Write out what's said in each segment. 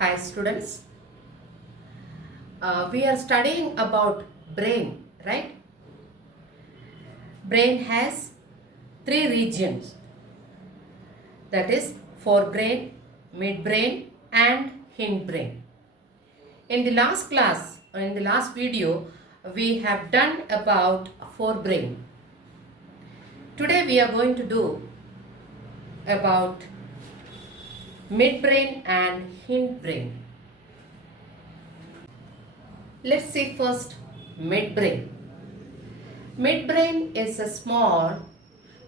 Hi students, we are studying about brain, right? Brain has three regions, that is forebrain, midbrain and hindbrain. In the last class, or in the last video, we have done about forebrain. Today we are going to do about midbrain and hindbrain. Let's see first midbrain. Midbrain is a small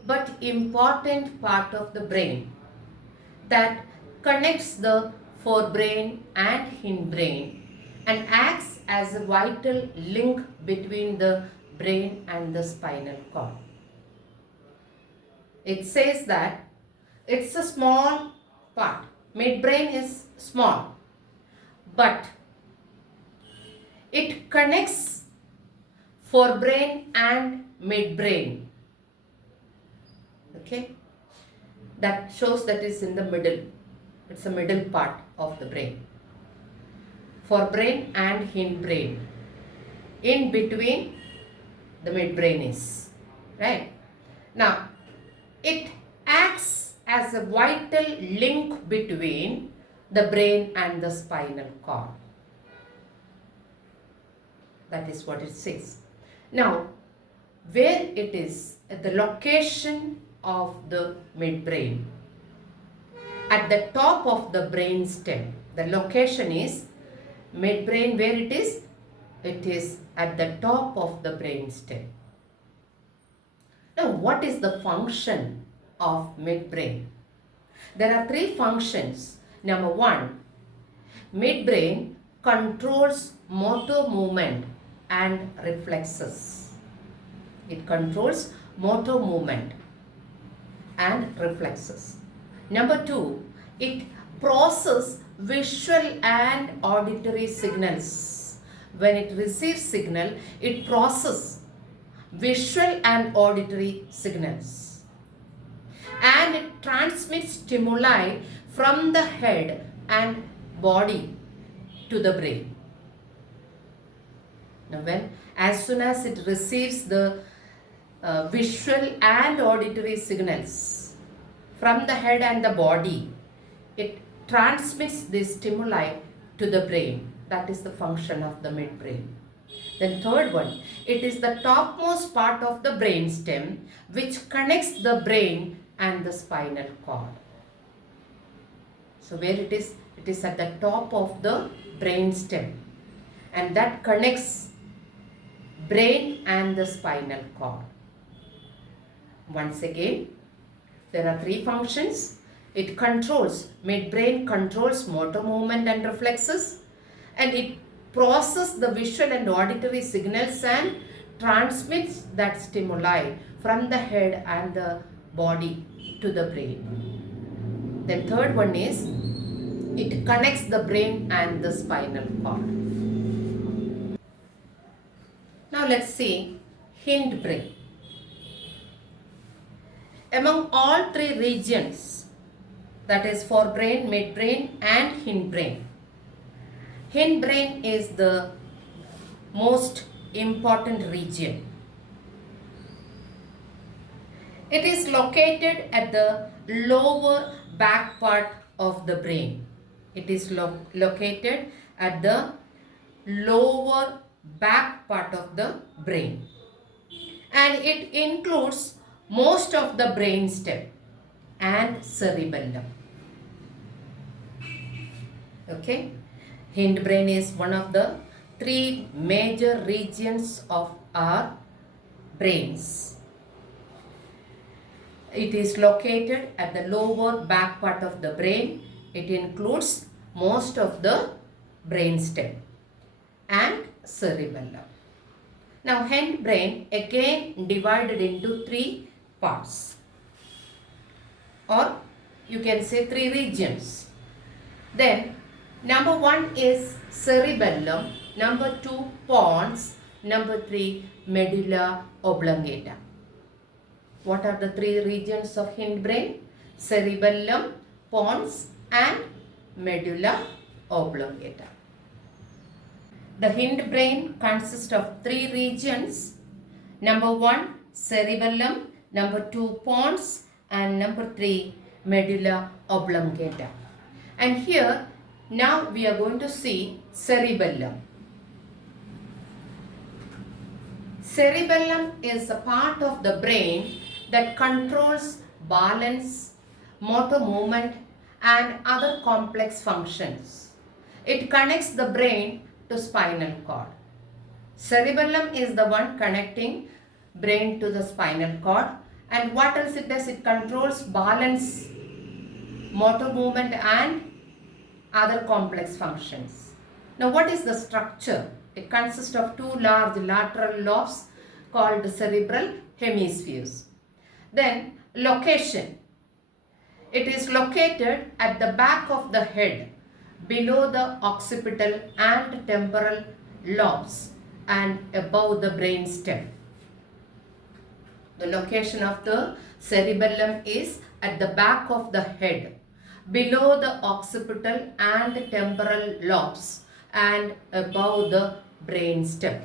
but important part of the brain that connects the forebrain and hindbrain and acts as a vital link between the brain and the spinal cord. It says that it's a small part. Midbrain is small, but it connects forebrain and midbrain. Okay, that shows that is in the middle. It's the middle part of the brain. Forebrain and hindbrain. In between the midbrain is, right? Now, it acts as a vital link between the brain and the spinal cord. That is what it says. Now, where it is at the location of the midbrain, at the top of the brain stem. The location is midbrain. Where it is? It is at the top of the brain stem. Now, what is the function of midbrain? There are three functions. Number one, midbrain controls motor movement and reflexes. It controls motor movement and reflexes. Number two, it processes visual and auditory signals. When it receives signal, it processes visual and auditory signals. And it transmits stimuli from the head and body to the brain. Now, as soon as it receives the visual and auditory signals from the head and the body, it transmits the stimuli to the brain. That is the function of the midbrain. Then third one, it is the topmost part of the brain stem which connects the brain and the spinal cord. So where it is at the top of the brain stem, and that connects brain and the spinal cord. Once again, there are three functions. It controls, midbrain controls motor movement and reflexes, and it processes the visual and auditory signals and transmits that stimuli from the head and the body to the brain. Then third one is, it connects the brain and the spinal cord. Now let's see hindbrain. Among all three regions, that is forebrain, midbrain and hindbrain, hindbrain is the most important region. It is located at the lower back part of the brain. It is located at the lower back part of the brain, and it includes most of the brain stem and cerebellum. Okay, hindbrain is one of the three major regions of our brains. It is located at the lower back part of the brain. It includes most of the brain stem and cerebellum. Now, hindbrain again divided into three parts, or you can say three regions. Then number one is cerebellum, number two pons, number three medulla oblongata. What are the three regions of hindbrain? Cerebellum, pons and medulla oblongata. The hindbrain consists of three regions. Number 1, cerebellum. Number 2, pons. And number 3, medulla oblongata. And here, now we are going to see cerebellum. Cerebellum is a part of the brain that controls balance, motor movement, and other complex functions. It connects the brain to spinal cord. Cerebellum is the one connecting brain to the spinal cord. And what else it does? It controls balance, motor movement, and other complex functions. Now, what is the structure? It consists of two large lateral lobes called cerebral hemispheres. Then, location. It is located at the back of the head, below the occipital and temporal lobes and above the brain stem. The location of the cerebellum is at the back of the head, below the occipital and temporal lobes and above the brain stem.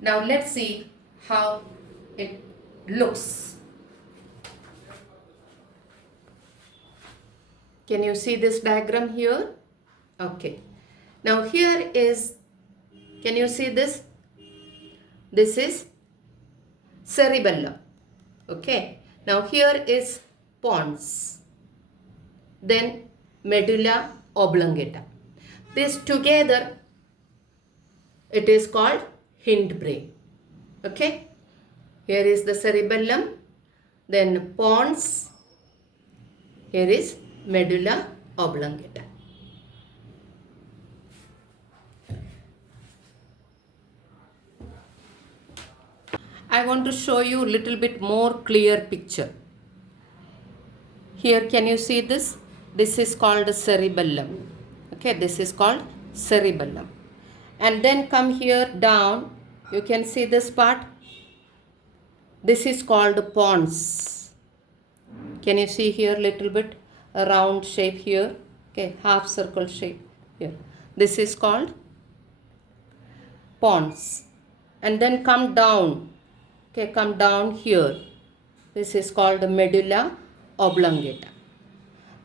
Now let's see how it looks. Can you see this diagram here? Okay. Now here is, can you see this? This is cerebellum. Okay. Now here is pons. Then medulla oblongata. This together, it is called hindbrain. Okay. Here is the cerebellum. Then pons. Here is medulla oblongata. I want to show you a little bit more clear picture. Here, can you see this? This is called cerebellum. Okay, this is called cerebellum. And then come here down, you can see this part. This is called pons. Can you see here little bit? A round shape here. Okay, half circle shape here. This is called pons. And then come down. Okay, come down here. This is called medulla oblongata.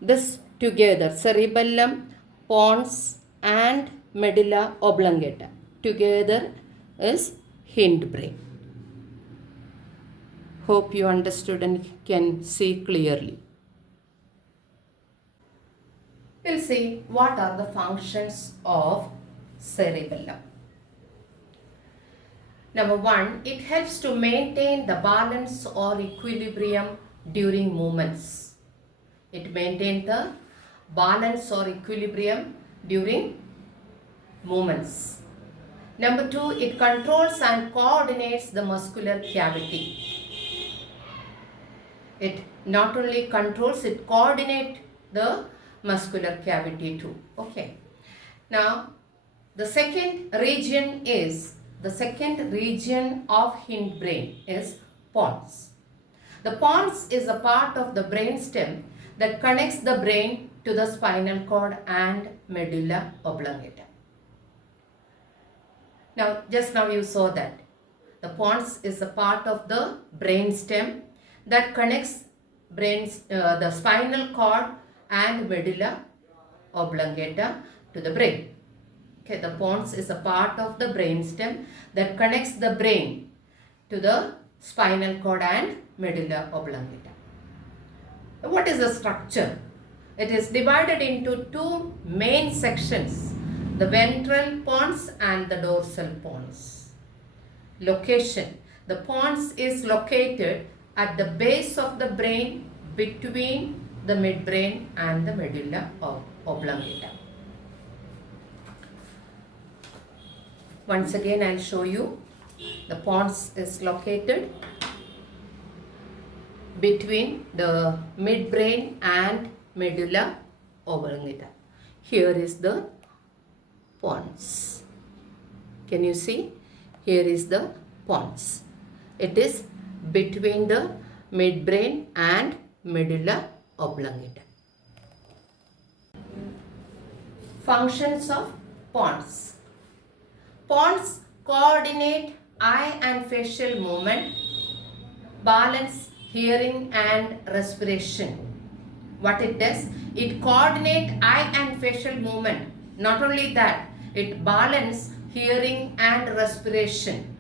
This together, cerebellum, pons and medulla oblongata together is hindbrain. Hope you understood and can see clearly. We'll see what are the functions of cerebellum. Number 1, it helps to maintain the balance or equilibrium during movements. It maintains the balance or equilibrium during movements. Number 2, it controls and coordinates the muscular cavity. It not only controls, it coordinates the muscular cavity too. Okay. Now, the second region of hindbrain is pons. The pons is a part of the brain stem that connects the brain to the spinal cord and medulla oblongata. Now, just now you saw that. The pons is a part of the brain stem that connects the spinal cord and medulla oblongata to the brain. Okay, the pons is a part of the brain stem that connects the brain to the spinal cord and medulla oblongata. What is the structure? It is divided into two main sections, the ventral pons and the dorsal pons. Location. The pons is located at the base of the brain between the midbrain and the medulla oblongata. Once again, I will show you. The pons is located between the midbrain and medulla oblongata. Here is the pons. Can you see? Here is the pons. It is between the midbrain and medulla oblongata. Functions of pons. Pons coordinate eye and facial movement, balance hearing and respiration. What it does? It coordinate eye and facial movement. Not only that, it balance hearing and respiration.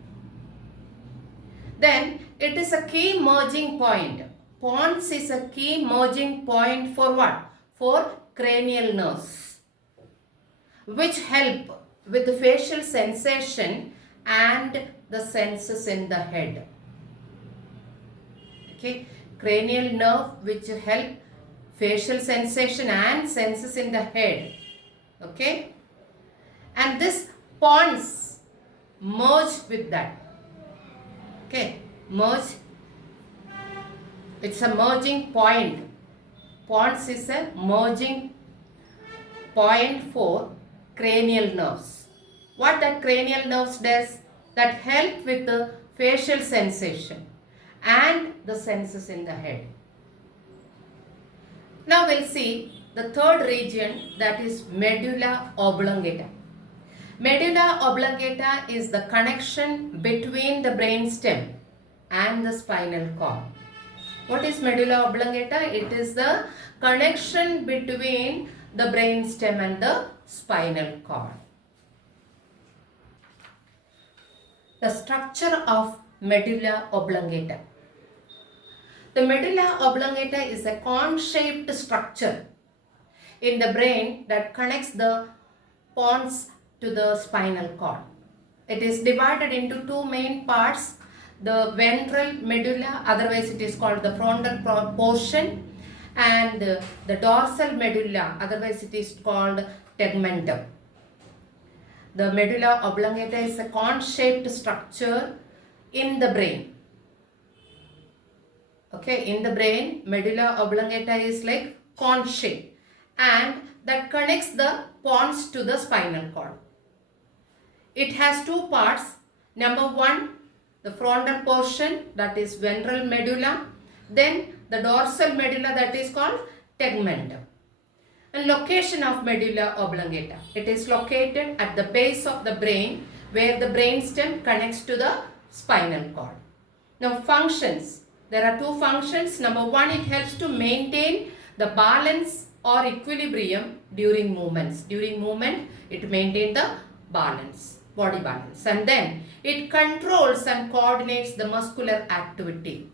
Then it is a key merging point. Pons is a key merging point for what? For cranial nerves, which help with the facial sensation and the senses in the head. Okay, cranial nerve which help facial sensation and senses in the head. Okay, and this pons merge with that. Okay, merge. It's a merging point. Pons is a merging point for cranial nerves. What that cranial nerves does? That help with the facial sensation and the senses in the head. Now we'll see the third region, that is medulla oblongata. Medulla oblongata is the connection between the brainstem and the spinal cord. What is medulla oblongata? It is the connection between the brainstem and the spinal cord. The structure of medulla oblongata. The medulla oblongata is a cone-shaped structure in the brain that connects the pons to the spinal cord. It is divided into two main parts, the ventral medulla, otherwise it is called the frontal portion, and the dorsal medulla, otherwise it is called tegmentum. The medulla oblongata is a cone-shaped structure in the brain. Okay, in the brain, medulla oblongata is like cone shape, and that connects the pons to the spinal cord. It has two parts. Number one, the frontal portion, that is ventral medulla. Then the dorsal medulla, that is called tegmentum. And location of medulla oblongata. It is located at the base of the brain where the brainstem connects to the spinal cord. Now functions. There are two functions. Number one, it helps to maintain the balance or equilibrium during movements. During movement, it maintains the balance, body balance. And then it controls and coordinates the muscular activity.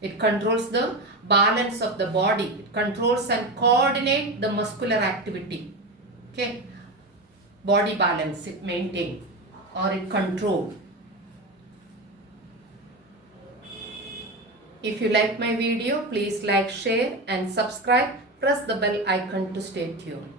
It controls the balance of the body. It controls and coordinates the muscular activity. Okay. Body balance, it maintains or it controls. If you like my video, please like, share and subscribe. Press the bell icon to stay tuned.